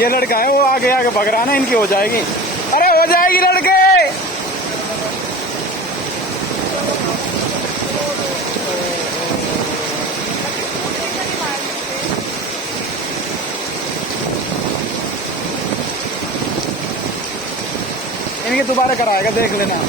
ये लड़का है वो आगे आगे भग रहा ना, इनकी हो जाएगी। अरे हो जाएगी लड़के। इनके दोबारा कराएगा, देख लेना।